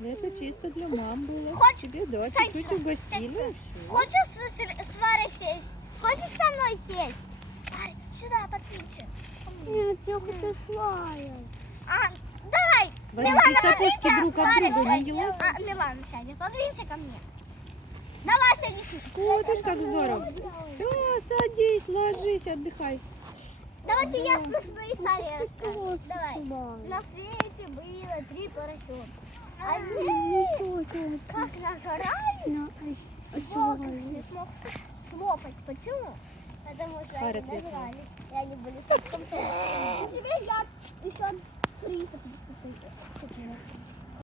Это чисто для мам было. Хочешь? Тебе, да, Встань чуть-чуть сюда, угостили. встань и всё. Хочешь с Варей сесть? Хочешь со мной сесть? Ай, сюда, подвинься. Нет, я хочу слая. Давай. Возьмите сапожки друг от друга, не елась. Милана сядет, подвинься ко мне. Давай, садись. Вот уж как здорово. Да, садись, ложись, отдыхай. Давайте я слушаю историю. Вот Давай. сюда. На свете было 3 поросенка. Не Они хочу. как нажрали, На волк их не смог слопать. Почему? Потому что они Харят лес. нажрали. И они были слишком толстые. И тебе я еще 3 таких.